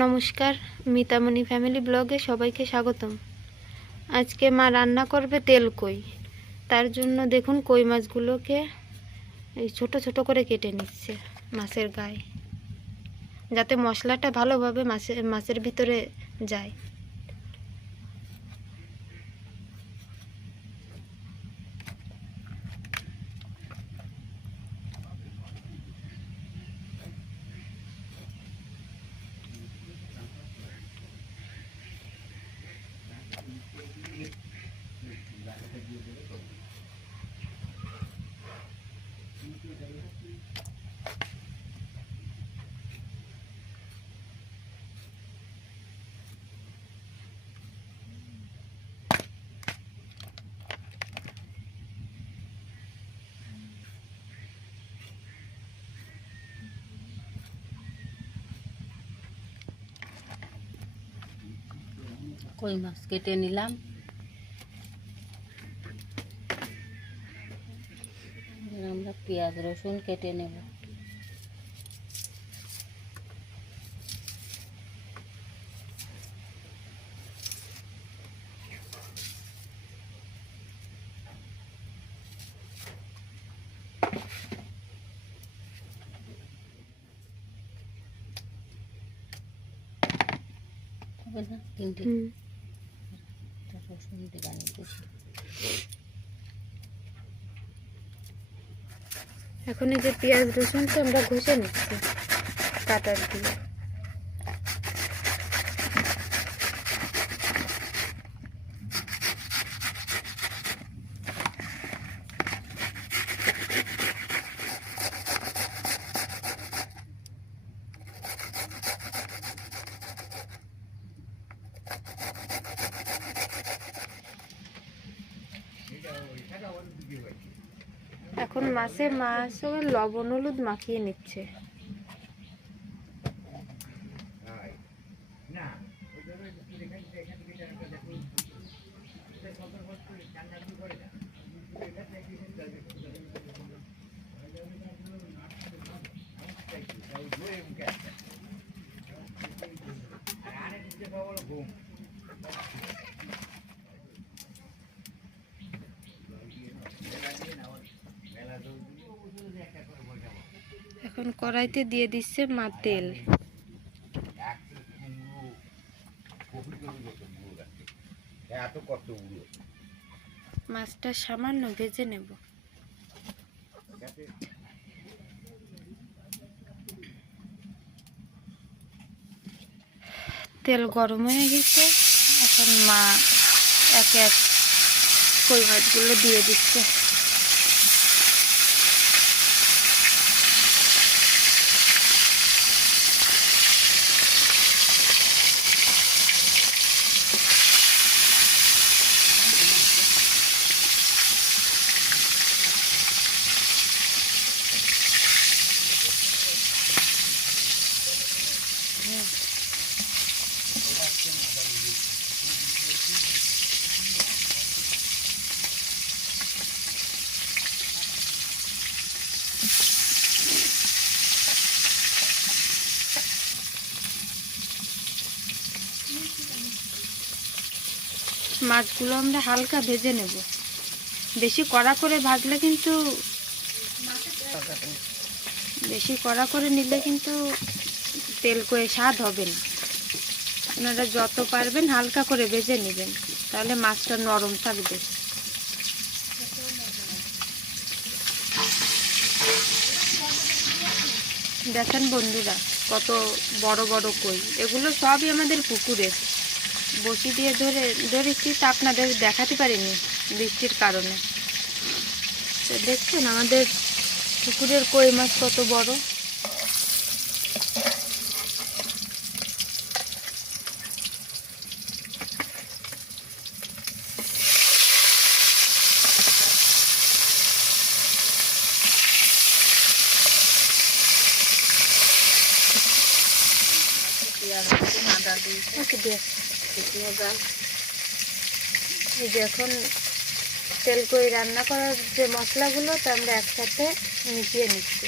নমস্কার, মিতামণি ফ্যামিলি ব্লগে সবাইকে স্বাগতম। আজকে মা রান্না করবে তেল কই। তার জন্য দেখুন কই মাছগুলোকে এই ছোট ছোট করে কেটে নিচ্ছে মাছের গায়ে, যাতে মশলাটা ভালোভাবে মাছের ভিতরে যায়। কই মাছ কেটে নিলাম। আমরা পেঁয়াজ রসুন কেটে নেব। তিনটে রসুন দিলাম বেশি। এখন এই যে পেঁয়াজ রসুনটা আমরা ঘষে নিচ্ছি কাটার দিয়ে। এখন মাছ লবণ হলুদ মাখিয়ে নিচ্ছে। এখন কড়াইতে দিয়ে দিচ্ছে মা তেল। মাছটা সামান্য ভেজে নেব। তেল গরম হয়ে গেছে, এখন মা এক এক কই মাছগুলো দিয়ে দিচ্ছে। মাছগুলো আমরা হালকা ভেজে নেব। বেশি কড়া করে ভাজলে কিন্তু নিলে কিন্তু তেল কয়ে স্বাদ হবে না। আপনারা যত পারবেন হালকা করে ভেজে নেবেন, তাহলে মাছটা নরম থাকবে। দেখেন বন্ধুরা, কত বড় বড় কই। এগুলো সবই আমাদের পুকুরের, বসি দিয়ে ধরেছি, তা আপনাদের দেখাতে পারিনি বৃষ্টির কারণে। তো দেখছেন আমাদের পুকুরের কই মাছ কত বড়। এই যে এখন তেল কই রান্না করার যে মশলাগুলো, তা আমরা একসাথে মিশিয়ে নিচ্ছি।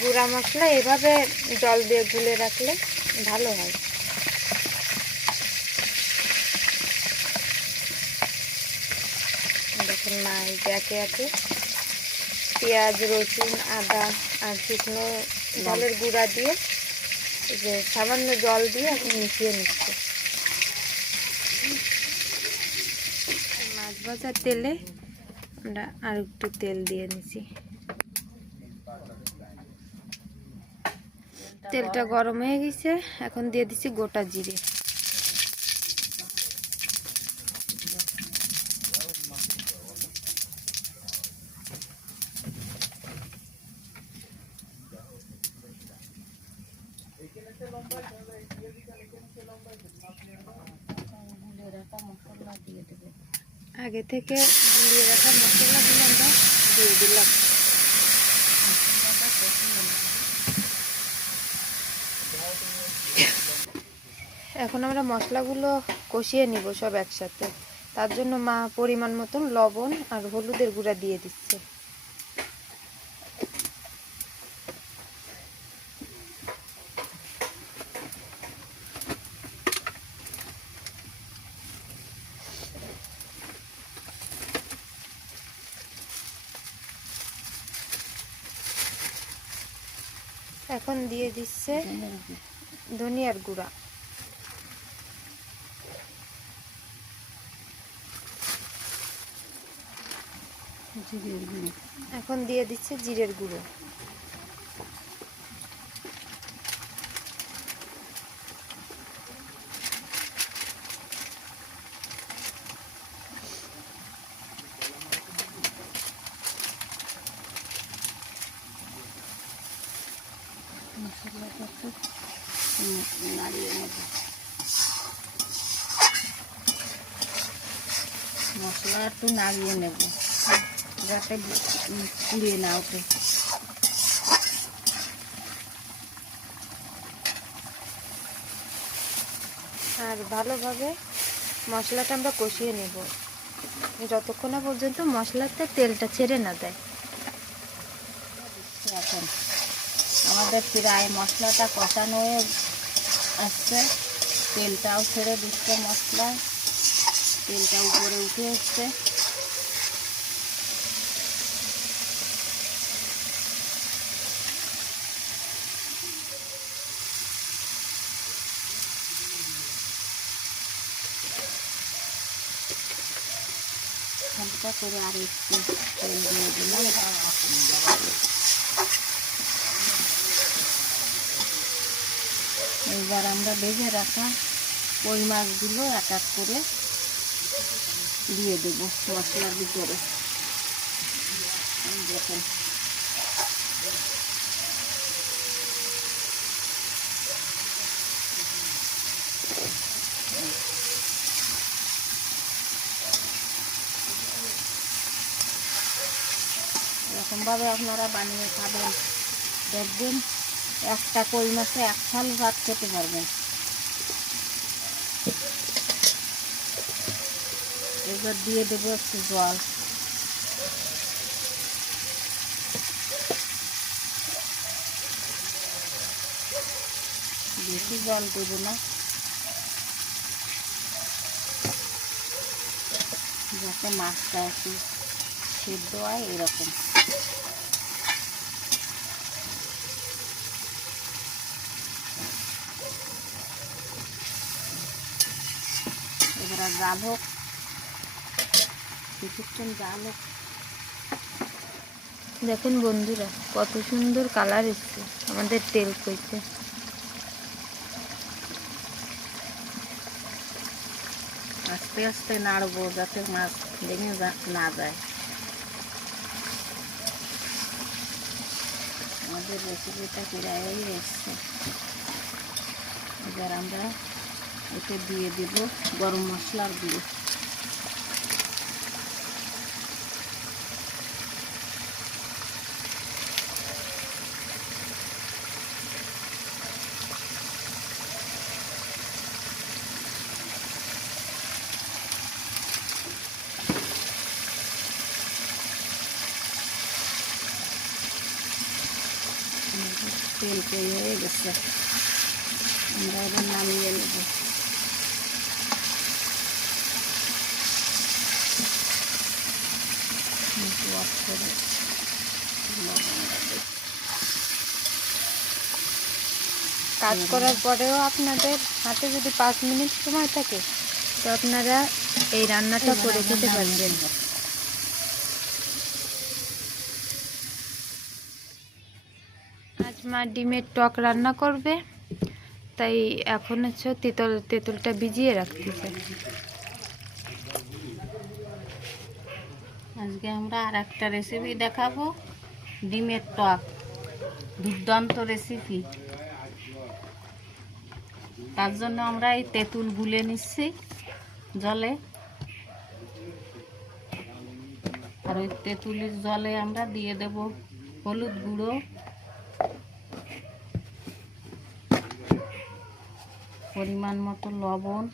গুঁড়া মশলা এভাবে জল দিয়ে গুলে রাখলে ভালো হয়। দেখুন মা এই যে একে একে পেঁয়াজ, রসুন, আদা আর শুকনো ঝালের গুঁড়া দিয়ে এই যে সামান্য জল দিয়ে এখন মিশিয়ে নিচ্ছে। মাছ ভাজার তেলে আমরা আর একটু তেল দিয়ে নিছি। তেলটা গরম হয়ে গেছে, এখন দিয়ে দিচ্ছি গোটা জিরে। গুলে রাখা মশলা দিয়ে দেবো। আগে থেকে গুলিয়ে রাখা মশলাগুলো আমরা দিয়ে দিলাম। এখন আমরা মশলাগুলো কষিয়ে নিব সব একসাথে। তার জন্য মা পরিমাণ মতন লবণ আর হলুদের গুঁড়া দিয়ে দিচ্ছে। এখন দিয়ে দিচ্ছে ধনিয়ার গুঁড়া। জিরের গুঁড়ো। এখন দিয়ে দিচ্ছে জিরের গুঁড়ো। মশলাটা একটু নাড়িয়ে নেব। মশলা একটু নাড়িয়ে নেব যাতে পুড়িয়ে না ওঠে। আর ভালোভাবে মশলাটা আমরা কষিয়ে নেব যতক্ষণ না পর্যন্ত মশলাতে তেলটা ছেড়ে না দেয়। এখন আমাদের প্রায় মশলাটা কষানো হয়ে আসছে, তেলটাও ছেড়ে দিচ্ছে, মশলা তেলটা উপরে উঠে এসছে। হালকা করে আর একটু তেল দিয়ে দিলাম। এইবার আমরা ভেজে রাখা কই মাছগুলো এক এক করে দিয়ে দেবো মশলার ভিতরে। দেখুন এরকমভাবে আপনারা বানিয়ে খাবেন, দেখবেন একটা কই মাছে এক থাল ভাত খেতে পারবেন। এবার দিয়ে দেবো একটু জল। বেশি জল দেবো না, যাতে মাছটা একটু সেদ্ধ হয় এরকম। এবার জাল হোক, কিছুক্ষণ জাল হোক। দেখুন বন্ধুরা কত সুন্দর কালার এসছে আমাদের তেল কইতে। আস্তে আস্তে নাড়বো যাতে মাছ ভেঙে না যায়। আমাদের রেসিপিটা প্রায় এসছে। এবার আমরা এতে দিয়ে দেব গরম মশলার গুঁড়ো। তেল কই হয়ে গেছে, আমরা এবার নামিয়ে নেব। অফ করে কাজ করার পরেও আপনাদের হাতে যদি 5 মিনিট সময় থাকে তো আপনারা এই রান্নাটা করে খেতে পারবেন। আজ মা ডিমের টক রান্না করবে, তাই এখন হচ্ছে তেঁতুলটা ভিজিয়ে রাখতেছে। আজকে আমরা আর একটা রেসিপি দেখাবো, ডিমের টক, দুর্দান্ত রেসিপি। তার জন্য আমরা এই তেঁতুল গুলে নিচ্ছি জলে, আর ওই তেঁতুলের জলে আমরা দিয়ে দেব হলুদ গুঁড়ো, পরিমাণ মতো লবণ,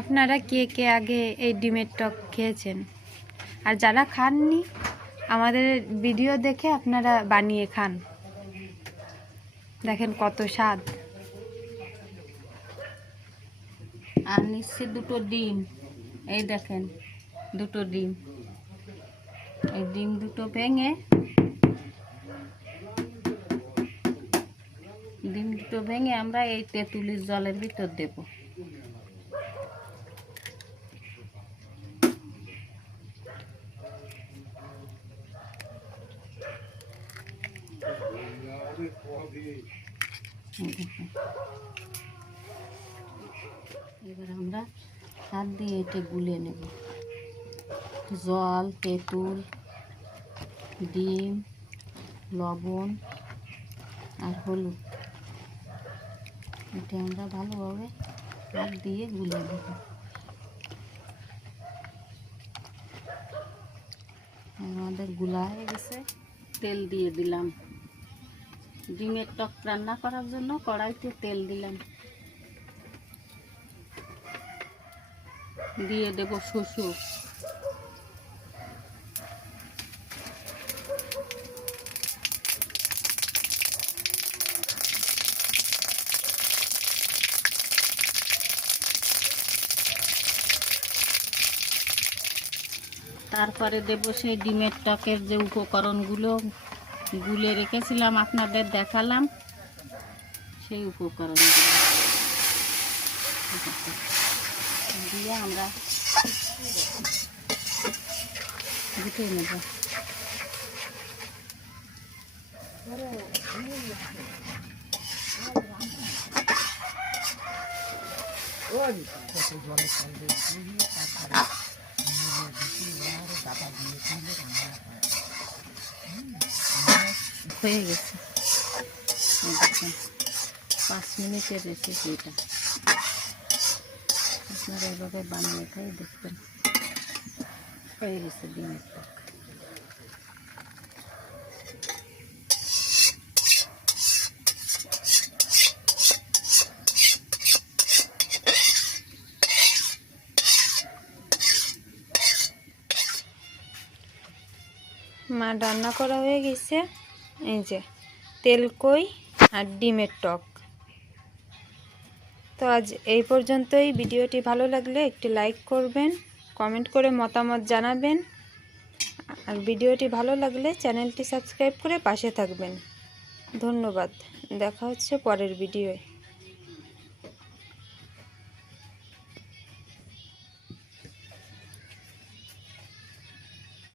আপনারা কে কে আগে এই ডিমের টক খেয়েছেন, আর যারা খাননি আমাদের ভিডিও দেখে আপনারা বানিয়ে খান, দেখেন কত স্বাদ। আর নিচ্ছি 2টো ডিম, এই দেখেন 2টো ডিম। এই ডিম 2টো ভেঙে আমরা এই তেঁতুলের জলের ভিতর দেব। এবার আমরা হাত দিয়ে এটা গুলে নেব, জল, তেঁতুল, ডিম, লবণ আর হলুদ, এটা আমরা ভালোভাবে হাত দিয়ে গুলে নেব। আমাদের গুলা হয়ে গেছে, তেল দিয়ে দিলাম। ডিমের টক রান্না করার জন্য কড়াইতে তেল দিলাম, দিয়ে দেব শ্বশুর, তারপরে দেব সেই ডিমের টকের যে উপকরণগুলো গুলে রেখেছিলাম, আপনাদের দেখালাম সেই উপকরণগুলো দিয়ে আমরা গুটে নেব। হয়ে গেছে, 5 মিনিটের রেসিপি এটা, আপনারা এভাবে বানিয়ে খাই দেখবেন। হয়ে গেছে ডিমের টক। মা রান্না করা হয়ে গেছে, এই যে তেলকই আর ডিমের টক। তো আজ এই পর্যন্তই। ভিডিওটি ভালো লাগলে একটি লাইক করবেন, কমেন্ট করে মতামত জানাবেন, আর ভিডিওটি ভালো লাগলে চ্যানেলটি সাবস্ক্রাইব করে পাশে থাকবেন। ধন্যবাদ, দেখা হচ্ছে পরের ভিডিওয়।